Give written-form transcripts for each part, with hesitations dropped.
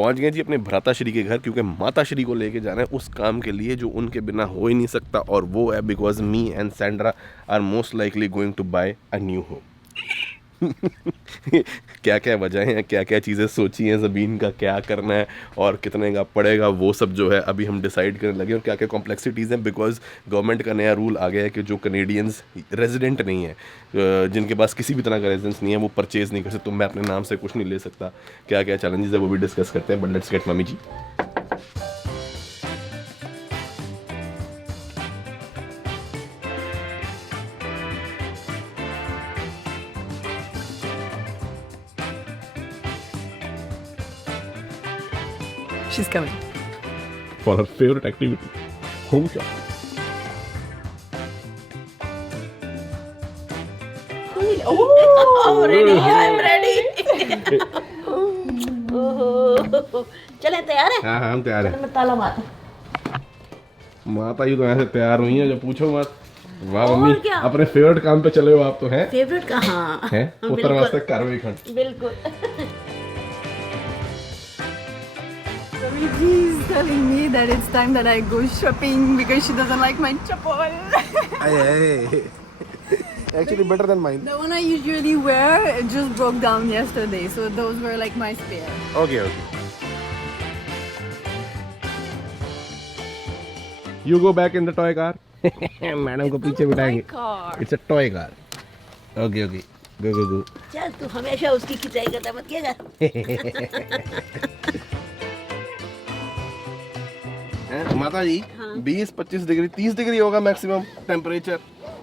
पहुंच गए जी अपने भ्राता श्री के घर, क्योंकि माता श्री को लेके जाना है उस काम के लिए जो उनके बिना हो ही नहीं सकता, और वो है because me and Sandra are most likely going to buy a new home. क्या क्या वजह हैं, क्या क्या चीज़ें सोची हैं, ज़मीन का क्या करना है और कितने का पड़ेगा, वो सब जो है अभी हम डिसाइड करने लगे, और क्या क्या कॉम्प्लेक्सिटीज़ हैं, बिकॉज गवर्नमेंट का नया रूल आ गया है कि जो कनेडियंस रेजिडेंट नहीं है, जिनके पास किसी भी तरह का रेजिडेंस नहीं है, वो परचेज़ नहीं कर सकते। तो मैं अपने नाम से कुछ नहीं ले सकता। क्या क्या चैलेंजेस है वो भी डिस्कस करते हैं, but let's get mummy ji. She's coming. For her favorite activity, home shop. Oh, ready. I'm ready. चले तैयार है? हाँ हम तैयार हैं। मैं ताला मारता। माता जी तो ऐसे तैयार हुई हैं, जब पूछो मत। वाह मम्मी, क्या? अपने फेवरेट काम पे चले हो आप तो हैं। फेवरेट कहाँ? हैं उत्तर वास्ते कारवे खंड। बिल्कुल। Samiji is telling me that it's time that I go shopping because she doesn't like my chappal. Actually better than mine. The one I usually wear it just broke down yesterday, so those were like my spare. Okay, okay. You go back in the toy car. Madam को पीछे बिठाएंगे। Car. It's a toy car. Okay, okay. Go, go, go. चल तू हमेशा उसकी खिंचाई करता मत किया माता जी 20-25 डिग्री 30 डिग्री होगा मैक्सिमम टेम्परेचर।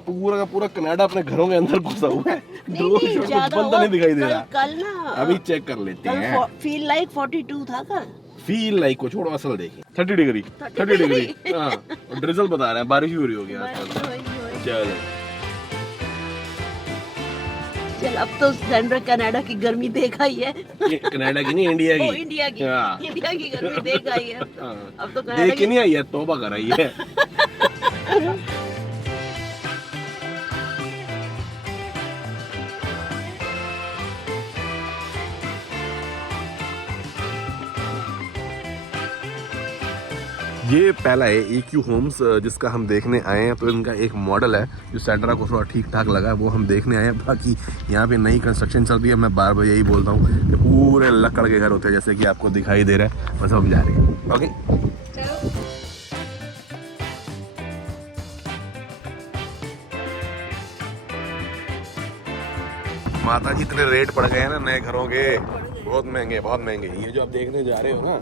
पूरा का पूरा कनाडा अपने घरों के अंदर घुसा हुआ है। ड्रोन शॉट में बंदा नहीं दिखाई दे रहा। कल ना अभी चेक कर लेते हैं। फील लाइक 42 था कल। फील लाइक को छोड़ो, असल देखिए 30 डिग्री 30 डिग्री। हाँ ड्रिजल बता रहे हैं, बारिश भी हो रही होगी आसपास। चलो चल अब तो सैंड्रा कनाडा की गर्मी देखा ही है। ये कनाडा की नहीं, इंडिया की। इंडिया की हाँ। इंडिया की गर्मी देखा ही है। हाँ। अब तो कनाडा देख के की नहीं आई है, तौबा कर आई है। ये पहला है EQ होम्स जिसका हम देखने आए हैं। तो इनका एक मॉडल है जो सैंड्रा को थोड़ा ठीक ठाक लगा है, वो हम देखने आए हैं। बाकी यहाँ पे नई कंस्ट्रक्शन चल रही है। मैं बार बार यही बोलता हूँ कि पूरे लकड़ के घर होते हैं, जैसे कि आपको दिखाई दे रहा है। बस हम जा रहे हैं। ओके माता जी, इतने रेट पड़ गए हैं ना नए घरों के, बहुत महंगे बहुत महंगे। ये जो आप देखने जा रहे हो ना,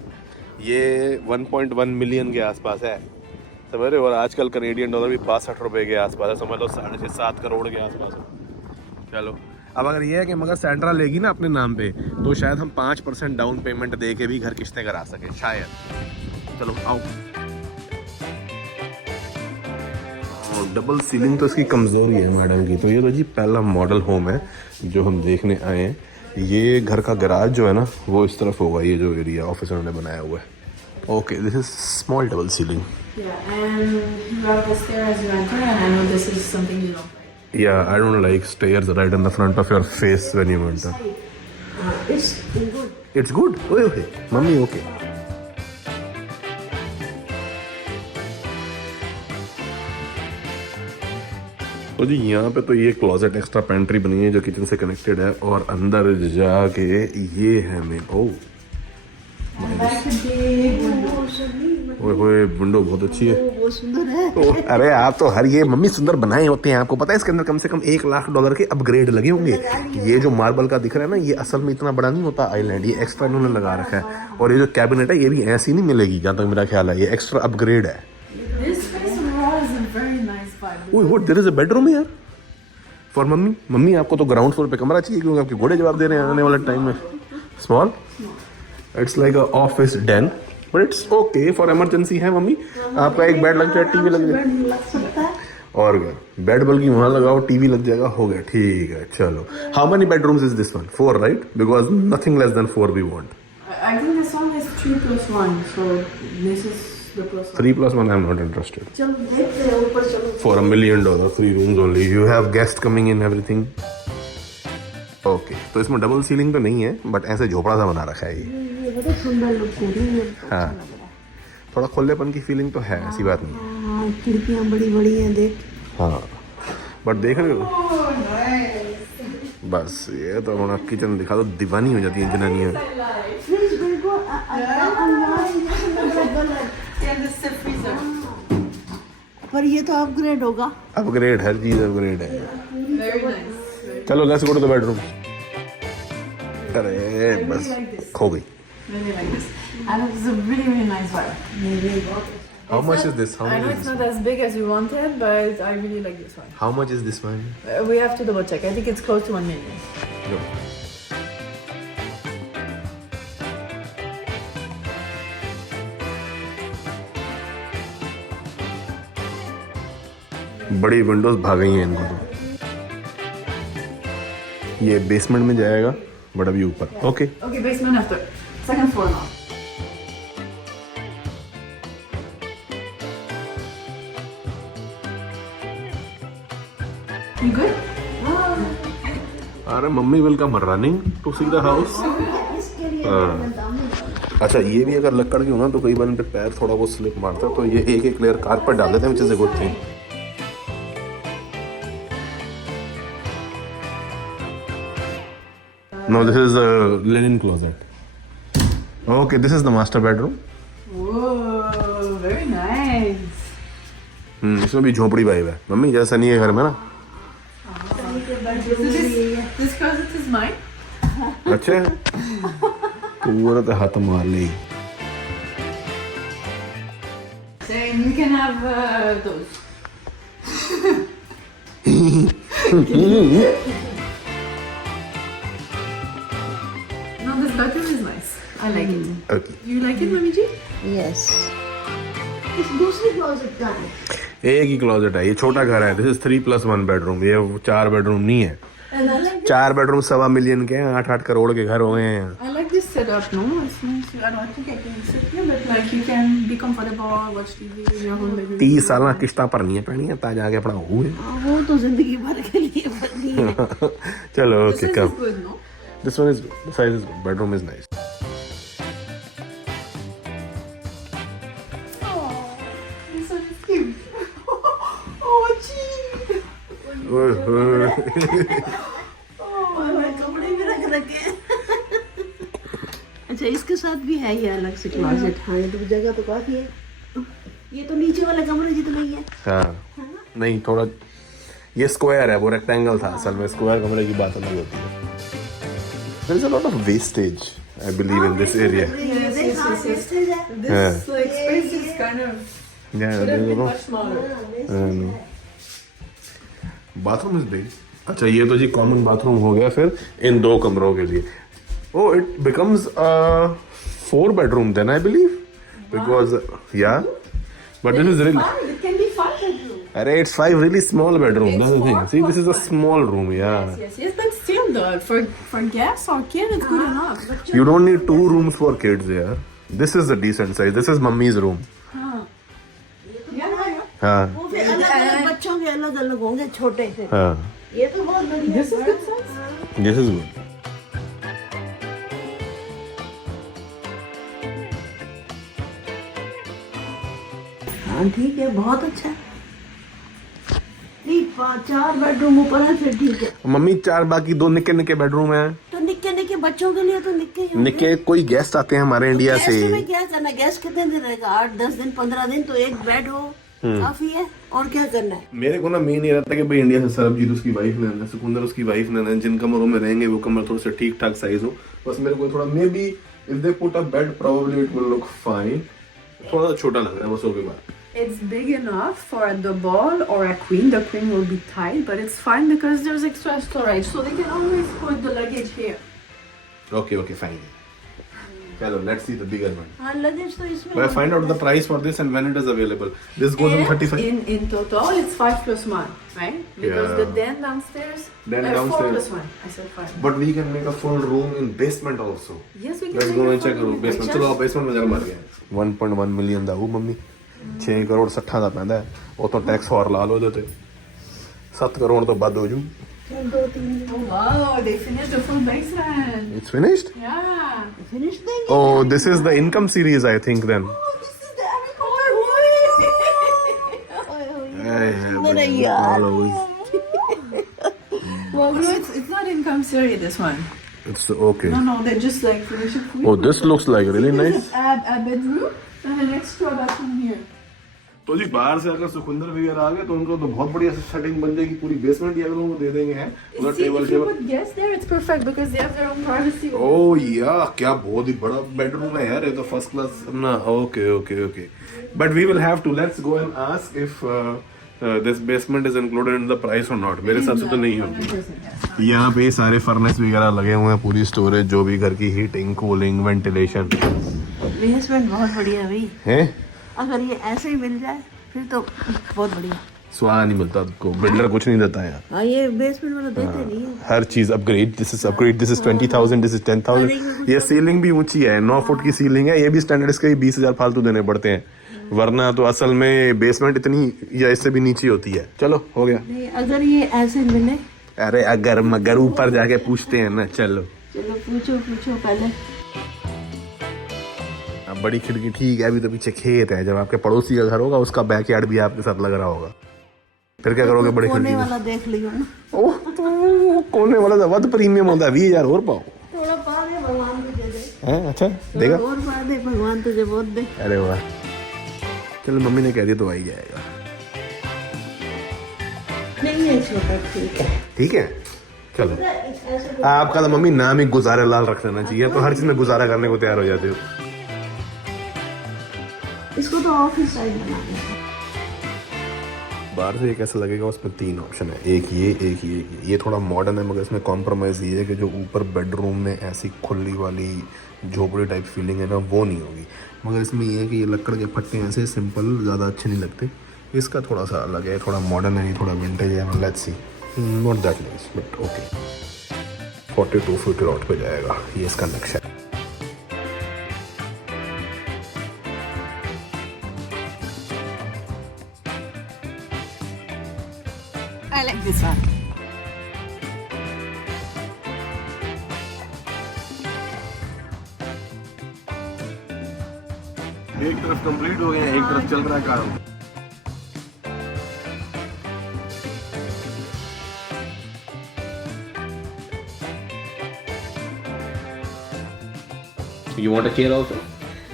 ये 1.1 मिलियन के आसपास है, समझ रहे हो। और आजकल कनेडियन डॉलर भी 62 रुपये के आसपास है, समझ लो 6.5-7 करोड़ के आसपास है। चलो अब अगर ये है कि मगर सैंड्रा लेगी ना अपने नाम पे, तो शायद हम 5% डाउन पेमेंट दे के भी घर किस्तें करा सके शायद। चलो आओ। और डबल सीलिंग तो इसकी कमज़ोरी है मैडम की। तो ये तो जी पहला मॉडल होम है जो हम देखने आए हैं। ये घर का गराज जो है ना, वो इस तरफ होगा, ये जो एरिया ऑफिस उन्होंने बनाया हुआ है। Okay, this is small double ceiling. Yeah, and you have the stairs you enter, and I know this is something you don't like. Yeah, I don't like stairs right in the front of your face when you enter. It's good. It's good. Okay, mummy, okay. तो जी यहाँ पे तो ये closet extra pantry बनी है जो kitchen से connected है, और अंदर जाके ये है मेन। ओह ओए विंडो बहुत अच्छी है। वो सुंदर है। अरे आप तो हर ये मम्मी सुंदर बनाए होते हैं। आपको पता है इसके अंदर कम से कम $1 लाख के अपग्रेड लगे होंगे। ये जो मार्बल का दिख रहा है ना, ये असल में इतना बड़ा नहीं होता आइलैंड, ये एक्स्ट्रा इन्होंने लगा रखा है। और ये जो कैबिनेट है ये भी ऐसी नहीं मिलेगी जहाँ तक मेरा ख्याल है, ये एक्स्ट्रा अपग्रेड है। What, there is a bedroom here for mummy. Mummy आपको तो ग्राउंड फ्लोर पे कमरा चाहिए, क्योंकि आपके घोड़े जवाब दे रहे हैं आने वाले टाइम में। Small, it's like a office den, but it's okay for emergency है मम्मी। आपका एक बेड लग जाए, टीवी लग जाए, और क्या बेड बल्कि वहाँ लगाओ, टीवी लग जाएगा, हो गया। ठीक है चलो। How many bedrooms is this one? 4 right? Because nothing less than 4 we want. I think this one is 3+1, so this is the plus 1. 3+1 I'm not interested. चलो देखते हैं ऊपर चलो। For $1 million 3 rooms only. You have guests coming in, everything. Okay, तो इसमें double ceiling तो नहीं है, बट ऐसे झोपड़ा सा बना रखा है ये। तो सुंदर लुक पूरी है। हाँ थोड़ा खुलेपन की फीलिंग तो है, ऐसी बात नहीं। हाँ खिड़कियाँ बड़ी बड़ी हैं देख। हाँ बट देख रहे हो, बस ये तो होना, किचन दिखा दो दीवानी हो जाती है जनानियाँ। फ्रिज बिल्कुल Yeah, this is the freezer. पर ये तो अपग्रेड होगा। अपग्रेड, हर चीज अपग्रेड है। Very nice. चलो let's go to the bedroom. अरे बस खो गई। Really like this. And it's a really, really nice vibe. How much is this? How I know much it's is not this? as big as you wanted, but I really like this one. How much is this one? We have to double check. I think it's close to 1 million. No. बड़ी Windows भाग गई हैं इनको तो। ये basement में जाएगा but अभी ऊपर। Okay Okay, basement after. Second floor now. You good? अरे mummy will come running to see the house. अच्छा ये भी अगर लक्कड़ की हो ना तो कई बार इन पे पैर थोड़ा बहुत स्लिप मारता है, तो ये एक एक लेयर कारपेट डाल देते हैं, which is a good thing. No this is a linen closet. Okay this is the master bedroom. Whoa, very nice. इसमें भी झोपड़ी वाइब है मम्मी, जैसा नहीं है घर में ना। So this closet is mine. अच्छा पूरा तो हाथ मार ली। Then you can have those. No, this bedroom is nice. I like it. Okay You like it, Mami ji? Yes इस दूसरी क्लोजेट का है। एक ही क्लोजेट है, ये छोटा घर है। दिस इज 3+1 बेडरूम, ये 4 बेडरूम नहीं है। And I like 4 bedroom 1.25 million के हैं, 8-8 करोड़ के घर हो गए हैं। I like this setup. No, it's nice. I don't think I can sit here, but like you can be comfortable, watch TV in your home. 30 साल किस्तां भरनियां पैणियां तां जाके अपना हुए। वो तो जिंदगी भर के लिए भरनी है। चलो This okay is come. good, no? This one is size is bedroom is nice. Oh, this is cute. Oh, gee. कपड़े भी रख रखे। अच्छा इसके साथ भी है ये अलग से क्लोजेट। हाँ ये तो जगह तो काफी है। ये तो नीचे वाला कमरा जितना ही है। हाँ नहीं थोड़ा ये स्क्वायर है, वो रेक्टेंगल था असल में। स्क्वायर कमरे की बात अलग होती है। There is a lot of wastage I believe in this area. Yes. This like space is kind of should have been much smaller. Bathroom is big. अच्छा ये तो जी कॉमन बाथरूम हो गया फिर इन 2 कमरों के लिए। Oh it becomes 4 bedroom then I believe, because yeah but this is really, It can be 5 bedroom. अरे it's 5 really small bedroom, that's the thing. See this is a small room, yeah. Yes, but still though, for guests or kid, it's good enough. You don't need 2 rooms for kids here. This is a decent size. This is mummy's room. Yeah. हाँ वो फिर अलग अलग बच्चों के अलग अलग होंगे छोटे से। हाँ ये तो बहुत बढ़िया। This is good size. this is good. हाँ ठीक है बहुत अच्छा है। नहीं 4 बेडरूम ऊपर है फिर ठीक है। मम्मी 4 बाकी 2 निक्के निक्के बेडरूम हैं। तो निक्के निक्के बच्चों के लिए तो निक्के ही होंगे। निक्के कोई गेस्ट आते हैं हमारे इंडिया गेस्ट से। में क्या करना, गेस्ट कितने दिन रहेगा? 8-10 दिन 15 दिन, तो एक बेड हो काफी है। और क्या करना है? मेरे को ना मेन ये रहता है कि भाई इंडिया से सरबजीत उसकी वाइफ ने आना, सुकुंदर उसकी वाइफ ने आना, जिन कमरों में रहेंगे वो कमरे थोड़े से ठीक ठाक साइज हो। बस मेरे को थोड़ा may be if they put a bed probably it will look fine. थोड़ा सा छोटा लग रहा है बस के बाद। It's big enough for a double or a queen. The queen will be tight, but it's fine because there's extra storage, so they can always put the luggage here. Okay, okay, fine. चलो let's see the bigger one. हाँ luggage तो इसमें। But I find out the price for this and when it is available. This goes on And 35. in total, it's 5+1, right? Because Yeah. the den downstairs. Den 4 downstairs. +1. I said 5. But we can make a full room in basement also. Yes, we can. Let's make go a and check full room basement. चलो आप basement में जरा मार गए। 1.1 million ਦਾ ਉਹ mummy 6 crore 60 ਦਾ ਪੈਂਦਾ, ਉਹ ਤੋਂ ਟੈਕਸ ਹੋਰ ਲਾ ਲਓ ਉਹਦੇ ਤੇ 7 ਕਰੋੜ ਤੋਂ ਵੱਧ ਹੋ ਜੂ। चल 2-3 दिन Oh wow, they finished the full basement. It's finished? Yeah. Finish देंगे. Oh, this is the income series, I think then. This is the Harry Potter. अरे यार. No, it's not income series, this one. It's okay. No, they just like finish it quick. Oh, this looks like really nice. Just add a bedroom and an extra bathroom here. तो जी बाहर से अगर सुखविंदर वगैरह आ गए तो उनको तो बहुत बढ़िया सेटिंग बन जाएगी, पूरी बेसमेंट ही अगर उनको दे देंगे हैं उधर See, table if you put guests there, it's perfect because they have their own privacy. ओह या क्या बहुत ही बड़ा बेडरूम है यार, ये तो फर्स्ट क्लास ना. Okay okay okay, but we will have to let's go and ask if this basement is included in the price और नॉट. मेरे हिसाब से तो नहीं होगी. यहाँ पे सारे फर्नेस वगैरह लगे हुए हैं, पूरी स्टोरेज, जो भी घर की हीटिंग, कूलिंग, वेंटिलेशन. बेसमेंट बहुत बढ़िया है भाई. है अगर ये ऐसे ही मिल जाए फिर तो बहुत बढ़िया. स्वाद नहीं मिलता आपको, बिल्डर कुछ नहीं देता है. हाँ ये बेसमेंट वाला देते नहीं है. हर चीज upgrade. This is upgrade, this is 20,000, this is 10,000. ये सीलिंग भी ऊंची है, 9 फुट की सीलिंग है. ये भी स्टैंडर्ड, इसके 20,000 फालतू देने पड़ते हैं, वरना तो असल में बेसमेंट इतनी या इससे भी नीची होती है. चलो हो गया. नहीं अगर ये ऐसे मिले. अरे अगर मगर ऊपर जाके पूछते हैं ना. चलो चलो पूछो पहले. अब बड़ी खिड़की ठीक है, अभी तो पीछे खेत है. जब आपके पड़ोसी का घर होगा उसका बैकयार्ड भी आपके साथ लग रहा होगा, फिर क्या करोगे बड़ी खिड़की कोने में? वाला देख लियो ना. ओह तो कोने वाला तो वध प्रीमियम होता है, 20,000 और पाओ. थोड़ा पा दे भगवान तुझे दे. हैं अच्छा देगा. और पा दे भगवान तुझे बहुत दे. अरे वाह. चलो मम्मी ने कह दिया तो आ ही जाएगा. नहीं है छोटा ठीक है. ठीक है चलो. ऐसे आपका तो मम्मी नाम ही गुजारे लाल रख लेना चाहिए, तो हर चीज में गुजारा करने को तैयार हो जाते हो. इसको तो ऑफिस साइड बनाना है. बाहर से ये कैसा लगेगा, उसमें 3 ऑप्शन है. एक ये थोड़ा मॉडर्न है, मगर इसमें कॉम्प्रोमाइज़ ये है कि जो ऊपर बेडरूम में ऐसी खुली वाली झोपड़ी टाइप फीलिंग है ना, वो नहीं होगी. मगर इसमें ये है कि ये लकड़ के फट्टे ऐसे सिंपल ज़्यादा अच्छे नहीं लगते. इसका थोड़ा सा अलग है, थोड़ा मॉडर्न है, थोड़ा विंटेज है. Let's see, not that nice but okay. 42 feet lot पे जाएगा, ये इसका नक्शा है. I like this one. एक तरफ कंप्लीट हो गया, एक तरफ चल रहा है काम. You want a chair also?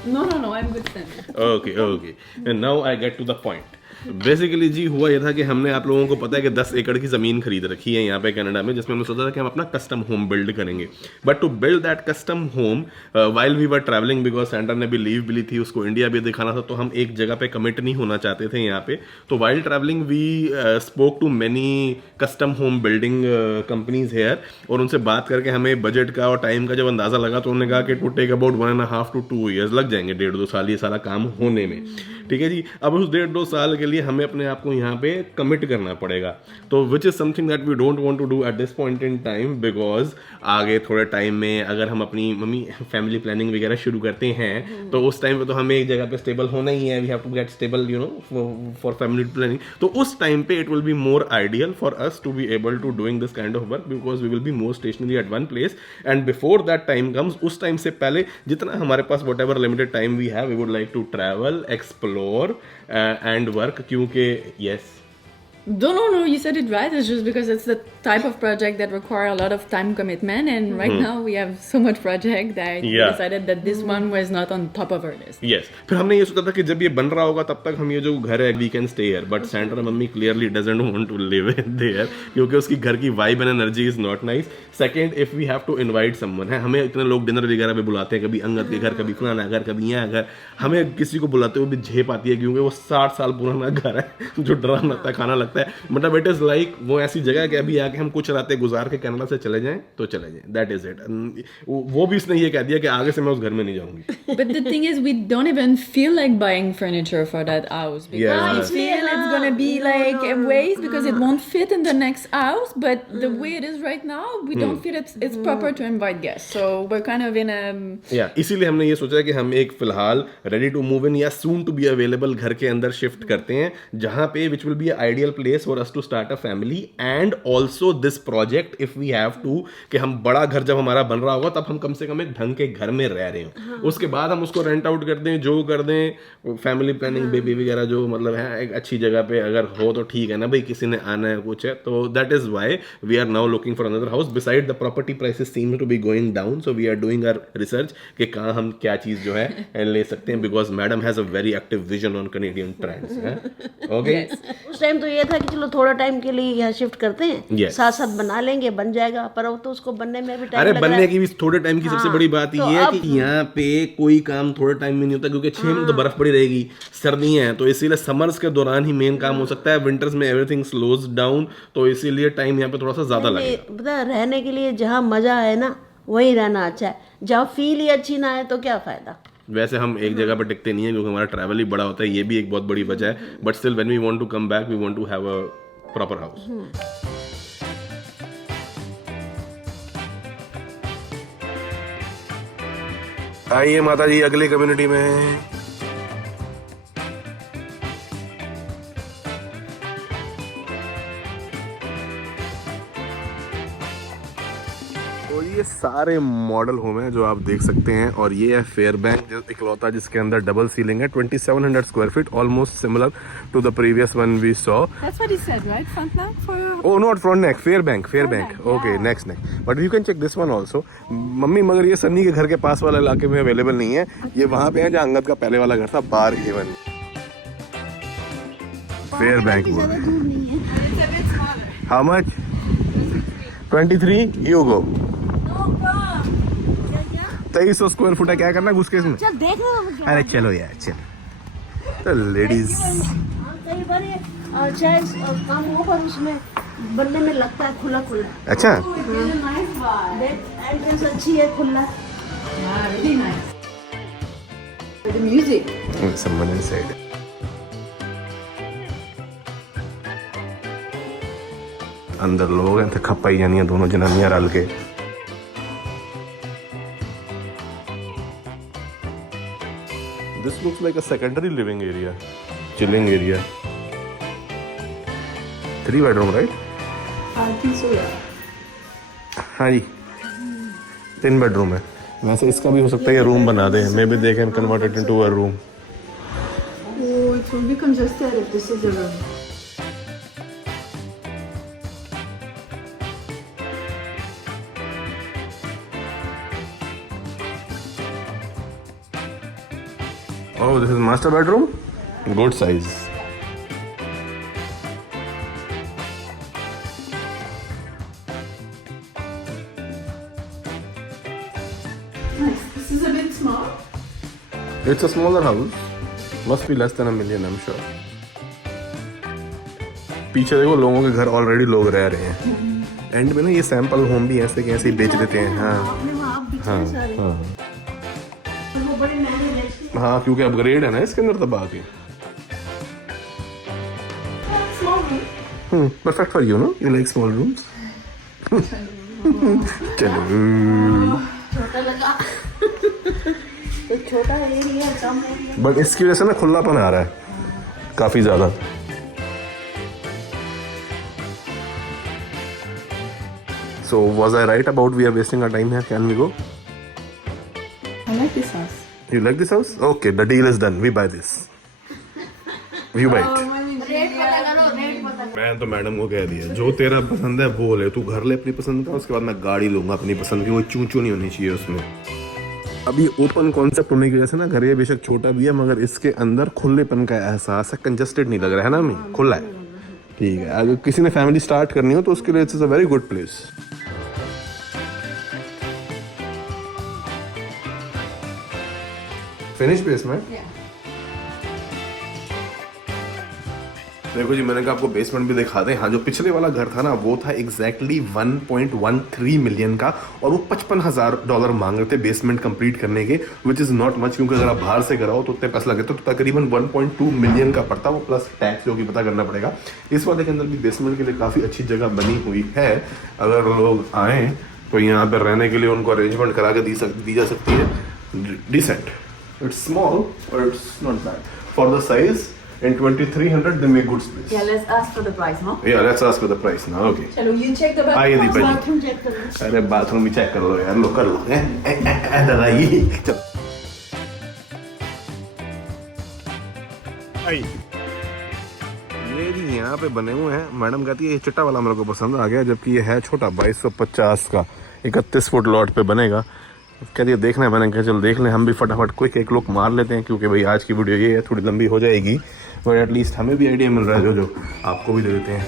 No, I'm good standing. Okay. And now I get to the point. Basically जी हुआ ये था कि हमने, आप लोगों को पता है कि 10 एकड़ की ज़मीन खरीद रखी है यहाँ पे कनाडा में, जिसमें हमने सोचा था कि हम अपना कस्टम होम बिल्ड करेंगे. But to build that custom home while we were travelling, because centre ने भी लीव मिली थी, उसको इंडिया भी दिखाना था, तो हम एक जगह पे कमिट नहीं होना चाहते थे यहाँ पे. तो while travelling we spoke to many custom home building companies here, और उनसे बात करके हमें बजट का और टाइम का जब अंदाज़ा लगा तो उन्होंने कहा कि it would take about 1.5 to 2 years लग जाएंगे, 1.5-2 साल ये सारा काम होने में. ठीक है जी. अब उस 1.5-2 साल के लिए हमें अपने आप को यहाँ पे कमिट करना पड़ेगा. तो which is something that we don't want to do at this point in time, because आगे थोड़े टाइम में अगर हम अपनी मम्मी फैमिली प्लानिंग वगैरह शुरू करते हैं तो उस टाइम पे तो हमें एक जगह पे स्टेबल होना ही है. We have to get stable you know for family planning. तो उस टाइम पे it will be more ideal for us to be able to doing this kind of work, because we will be more stationary at one place. And before that time comes, उस time से पहले जितना हमारे पास whatever limited time we have, we would like to travel, explore and work. क्योंकि yes No, you said it right. It's just because it's the type of project that require a lot of time commitment, and right now we have so much project that we decided that this one was not on top of our list. Yes. फिर हमने ये सोचा था कि जब ये बन रहा होगा तब तक हम ये जो घर है we can stay here, but centre mummy clearly doesn't want to live there, क्योंकि उसकी घर की vibe and energy is not nice. Second, if we have to invite someone है, हमें इतने लोग डिनर वगैरह पे बुलाते हैं, कभी अंगद के घर, कभी फलाना घर, कभी यहाँ घर, हमें किसी को बुलाते हुए भी झेप आती है, क्योंकि वो 60 साल पुराना घर है जो डरावना लगता है, खाना लगता है. मतलब इट इज लाइक वो ऐसी जगह है कि अभी आके हम कुछ रातें गुजार के कनाडा से चले जाएं तो चले जाएं. That is it. वो भी इसने ये कह दिया कि आगे से मैं उस घर में नहीं जाऊंगी. But the thing is, we don't even feel like buying furniture for that house because Yeah. we feel it's gonna be like a waste because it won't fit in the next house. But the way it is right now, we don't feel it's proper to invite guests. So we're kind of in a इसीलिए हमने ये सोचा कि हम एक फिलहाल ready to move in या soon to be available घर के अंदर शिफ्ट करते हैं, जहां पे which will be ideal place for us to start a family and also this project if we have to, कि हम बड़ा घर जब हमारा बन रहा होगा तब हम कम से कम एक ढंग के घर में रह रहे हो। उसके बाद हम उसको रेंट आउट कर दें, जो कर दें, फैमिली प्लानिंग बेबी वगैरह जो मतलब है एक अच्छी जगह पे अगर हो तो ठीक है ना भाई, किसी ने आना है कुछ है तो that is why we are now looking for another house. Beside the property prices seem to be going down, so we are doing our research कि कहाँ हम क्या चीज जो है ले सकते हैं, because madam has a very active vision on Canadian trends. Okay, उस टाइम तो ये था कि चलो थोड़ा टाइम के लिए यहाँ शिफ्ट करते हैं, Yes. साथ साथ बना लेंगे, बन जाएगा, पर अब तो उसको बनने में भी टाइम अरे लग रहा बनने है। की भी थोड़े टाइम की सबसे बड़ी बात तो ये है अब- कि यहाँ पे कोई काम थोड़े टाइम में नहीं होता, क्योंकि 6 महीने तो बर्फ पड़ी रहेगी, सर्दियां हैं, तो इसीलिए समर्स के दौरान ही मेन काम हो सकता है, विंटर्स में एवरीथिंग स्लोज डाउन, तो इसीलिए टाइम यहाँ पे थोड़ा सा ज्यादा लगेगा। पता है, रहने के लिए जहाँ मजा है ना वही रहना अच्छा है, जहाँ फील ही अच्छी ना है तो क्या फायदा। वैसे हम एक जगह पर टिकते नहीं है क्योंकि हमारा ट्रैवल ही बड़ा होता है, ये भी एक बहुत बड़ी वजह है, but still when we want to come back we want to have a proper house. आइए माता जी अगली कम्युनिटी में। तो ये सारे मॉडल होम हैं जो आप देख सकते हैं, और ये है फेयरबैंक जो इकलौता जिसके अंदर डबल सीलिंग है, 2700 square feet, almost similar to the previous one we saw. that's what he said, right? Frontline for Oh, not front neck, Fairbank. Okay, next neck. But you can check this one also. Mummy मगर ये सन्नी के घर के पास वाला इलाके में available नहीं है, ये वहाँ पे है जहाँ अंगद का पहले वाला घर था, बार हेवन। Fairbank वो। ज्यादा दूर नहीं है। How much? 23. You go. 2300 square foot है, क्या करना है घुस के इसमें? चल देख रहे हो अरे चलो यार चलो। तो लेडीज कई बार ये चाहे काम हो पर उसमें बनने में लगता है खुला खुला। अच्छा एंट्रेंस अच्छी है, खुला। yeah, really nice. The music. someone inside. अंदर लोग हैं तो खप्पाई जानी है दोनों जनानियां रल के। This looks like a secondary living area, chilling area. 3 bedroom, right? I think so, yeah. हाँ जी 3 बेडरूम है। वैसे इसका भी हो सकता है ये रूम बना दे, maybe they can convert it into a room. Oh, it will be congested if this is a room. Oh, this is master bedroom. Good size. Nice. This is a bit small. It's a smaller house. Must be less than $1 million, I'm sure. पीछे देखो लोगों के घर already लोग रह रहे हैं। And में ना ये सैंपल होम भी ऐसे के ऐसे ही बेच देते हैं। हाँ अपने वहाँ आप बिछे हाँ सारे, हाँ और वो बड़े महंगे बेचते हैं। हाँ, क्योंकि अपग्रेड है ना इसके अंदर दबा के। Small room. Perfect for you know, you like small rooms. चलो छोटा लगा तो छोटा एरिया कम एरिया। बट इसकी वजह से ना खुलापन आ रहा है काफी ज्यादा। So was I right about we are wasting our time here? Can we go? I like this house. You like this house? Okay, the deal is done. We buy this. You buy it. Rate पता करो, rate पता करो। मैं तो madam को कह दिया जो तेरा पसंद है वो ले, तू घर ले अपनी पसंद का, उसके बाद मैं गाड़ी लूंगा अपनी पसंद की, वो चू चू नहीं होनी चाहिए उसमें। अभी ओपन कॉन्सेप्ट होने की वजह से ना घर ये बेशक छोटा भी है मगर इसके अंदर खुलेपन का एहसास है, कंजस्टेड नहीं लग रहा है ना, हमें खुला है। ठीक है, अगर किसी ने फैमिली स्टार्ट करनी हो तो उसके लिए it's a very good place. Finish basement. Yeah. देखो जी, मैंने कहा आपको बेसमेंट भी दिखा दें। हाँ, जो पिछले वाला घर था ना वो था एग्जैक्टली 1.13 मिलियन का, और वो $55,000 मांग रहे थे बेसमेंट कंप्लीट करने के, विच इज नॉट मच, क्योंकि अगर आप बाहर से कराओ तो उतने पैसे लगे तो तकरीबन 1.2 मिलियन का पड़ता, वो प्लस टैक्स जो कि पता करना पड़ेगा। इस वाले के अंदर भी बेसमेंट के लिए काफ़ी अच्छी जगह बनी हुई है। अगर लोग आए तो यहाँ पर रहने के लिए उनको अरेंजमेंट करा के दी जा सकती है। Decent, it's small but it's not bad for the size. In 2300 they make good space. Yeah, let's ask for the price, no? Yeah, let's ask for the price now. Okay. Chalo, you check the आइए bathroom. Deepa जी। Bathroom check कर लो। अरे bathroom भी check कर लो यार, लो कर लो। दादा ये चल। आई। ये जी यहाँ पे बने हुए हैं। मैडम कहती है ये चिट्टा वाला मेरे को पसंद आ गया, जबकि ये है छोटा 2250 का, 31 फुट लॉट पे बनेगा। कहती है देखना है, मैंने कहा चल देख लें। हम भी फटाफट क्विक एक लुक मार लेते हैं, क्योंकि भाई आज की वीडियो ये है, थोड़ी लंबी हो जाएगी, बट एटलीस्ट हमें भी आइडिया मिल रहा है जो आपको भी दे देते हैं।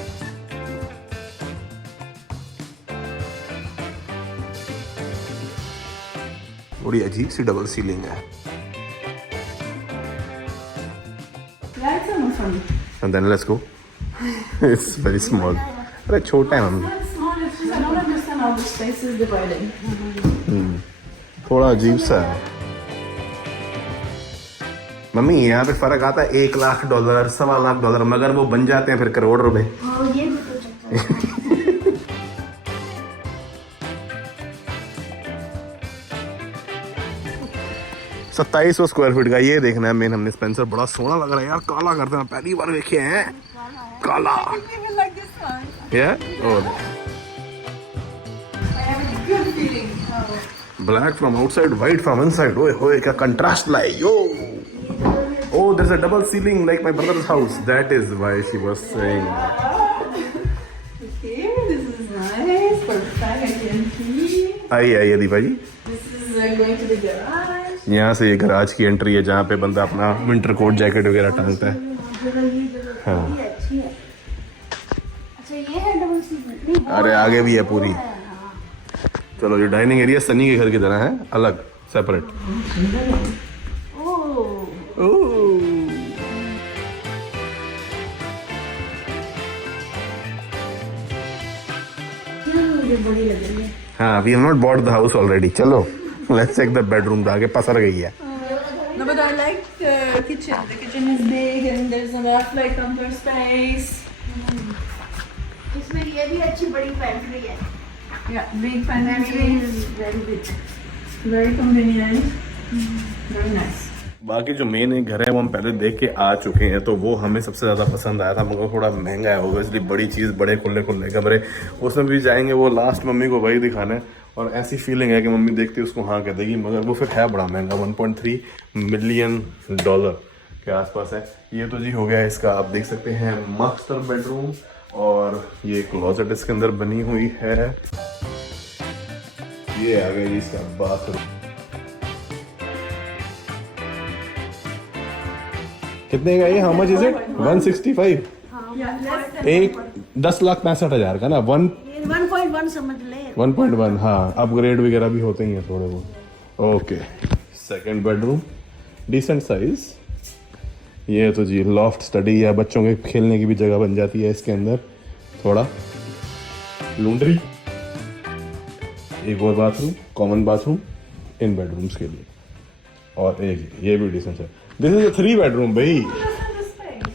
बड़ी अजीब सी डबल सीलिंग है। Right, someone from me. And then let's go. It's very small. अरे छोटा है mummy, It's small, it's just I don't understand how the space is divided. थोड़ा अजीब सा है मम्मी। यहाँ पे फर्क आता है $1 लाख, $1.25 लाख, मगर वो बन जाते हैं फिर करोड़ रुपए। हाँ, ये भी तो चक्कर है। 2700 स्क्वायर फीट का ये देखना है मेन हमने। स्पेंसर बड़ा सोना लग रहा है यार, काला करते हैं, पहली बार देखे हैं काला। Even like this one. Yeah? Oh. I have a good feeling. Black from outside, white from inside. ओए होए क्या कंट्रास्ट लाए यो। Oh, there's a double ceiling like my brother's house. That is why she was saying. Okay, this is nice. Perfect. I can see. आइए दीपा जी। This is going to the garage. यहाँ से ये garage की entry है, जहाँ पे बंदा अपना विंटर कोट जैकेट वगैरह टांगता है। ये जगह हाँ। ये अच्छी है। अच्छा, ये है डबल सीलिंग। अरे आगे भी है पूरी। चलो, ये डाइनिंग एरिया सनी के घर की तरह है, अलग सेपरेट। मुझे बड़ी लग रही है। हाँ, we have not bought the house already. चलो लेट्स चेक द बेडरूम। आगे पसर गई है। No, but I like the kitchen. The kitchen is big and there's enough like counter space. इसमें ये भी अच्छी बड़ी पैंट्री है। Yeah, big pantry. Pantry is very big. Very convenient. Very nice. बाकी जो मेन एक घर है वो हम पहले देख के आ चुके हैं, तो वो हमें सबसे ज़्यादा पसंद आया था, मगर थोड़ा महंगा है होगा, इसलिए बड़ी चीज़, बड़े खुले खुले कमरे, उसमें भी जाएंगे। वो लास्ट मम्मी को वही दिखाना है, और ऐसी फीलिंग है कि मम्मी देखती उसको हाँ कह देगी, मगर वो फिर है बड़ा महंगा। 1.3 मिलियन डॉलर के आसपास है। ये तो जी हो गया इसका, आप देख सकते हैं मास्टर बेडरूम, और ये क्लोजेट इसके अंदर बनी हुई है। ये आ गया जी इसका बाथरूम। कितने का ये? How much is it? 165। एक 10,65,000 का ना। 1.1 समझ ले। 1.1, हाँ, अपग्रेड वगैरह भी होते ही हैं थोड़े बहुत। Okay, second bedroom, decent size. ये तो जी लॉफ्ट स्टडी या बच्चों के खेलने की भी जगह बन जाती है इसके अंदर। थोड़ा लॉन्ड्री, एक और बाथरूम, कॉमन बाथरूम इन बेडरूम्स के लिए, और एक ये भी डिसेंट है। दिस इज अ 3 बेडरूम भाई।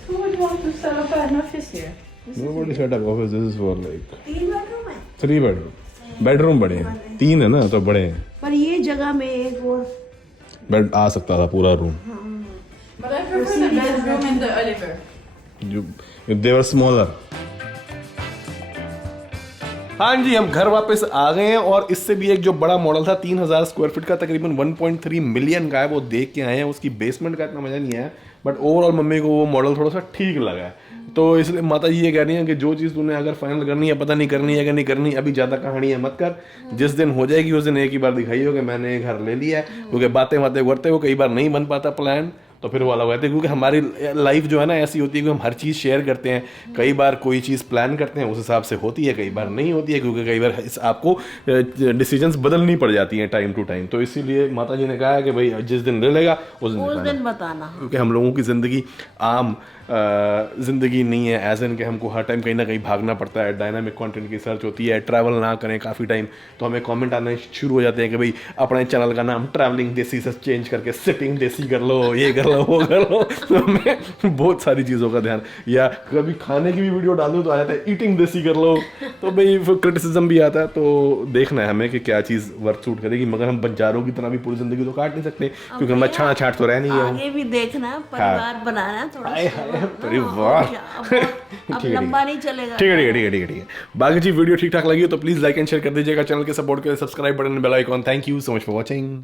Who would want to set up an office here? Nobody set up office. This is for like 3 bedroom है। 3 बेडरूम। बेडरूम बड़े हैं, 3 है ना तो बड़े हैं। पर ये जगह में एक और बेड आ सकता था पूरा room. But I prefer the bedroom and the Oliver. जो they were smaller। हाँ जी, हम घर वापस आ गए हैं, और इससे भी एक जो बड़ा मॉडल था 3000 स्क्वायर फीट का, तकरीबन 1.3 मिलियन का है, वो देख के आए हैं। उसकी बेसमेंट का इतना मजा नहीं आया, बट ओवरऑल मम्मी को वो मॉडल थोड़ा सा ठीक लगा है। तो इसलिए माता जी ये कह रही हैं कि जो चीज़ तूने अगर फाइनल करनी है, पता नहीं करनी है कि नहीं करनी, अभी ज़्यादा कहानी है मत कर, जिस दिन हो जाएगी उस दिन एक ही बार दिखाई हो कि मैंने घर ले लिया है, क्योंकि बातें करते हो कई बार नहीं बन पाता प्लान, तो फिर वो अलग हो जाते हैं, क्योंकि हमारी लाइफ जो है ना ऐसी होती है कि हम हर चीज़ शेयर करते हैं। कई बार कोई चीज़ प्लान करते हैं उस हिसाब से होती है, कई बार नहीं होती है, क्योंकि कई बार आपको डिसीजंस बदलनी पड़ जाती हैं टाइम टू टाइम। तो इसीलिए माता जी ने कहा है कि भाई जिस दिन मिलेगा उस दिन बताना, क्योंकि हम लोगों की ज़िंदगी आम ज़िंदगी नहीं है, एज एन के हमको हर टाइम कहीं ना कहीं भागना पड़ता है, डायनामिक कंटेंट की सर्च होती है, ट्रैवल ना करें काफ़ी टाइम तो हमें कमेंट आने शुरू हो जाते हैं कि भाई अपने चैनल का नाम ट्रैवलिंग देसी से चेंज करके सिटिंग देसी कर लो, ये कर लो, वो कर लो। तो हमें बहुत सारी चीज़ों का ध्यान, या कभी खाने की भी वीडियो डाल दूँ तो आ जाता है ईटिंग देसी कर लो, तो भाई फिर क्रिटिसिज्म भी आता है। तो देखना है हमें कि क्या चीज़ वर्क सूट करेगी, मगर हम बंजारों की तरह भी पूरी ज़िंदगी तो काट नहीं सकते, क्योंकि हम अच्छा छाट तो रह नहीं है। आगे भी देखना, परिवार बनाना है थोड़ा परिवार अब लंबा नहीं चलेगा। ठीक है। बाकी जी वीडियो ठीक ठाक लगी हो तो प्लीज लाइक एंड शेयर कर दीजिएगा, चैनल के सपोर्ट के लिए subscribe button bell icon. Thank you so much for watching.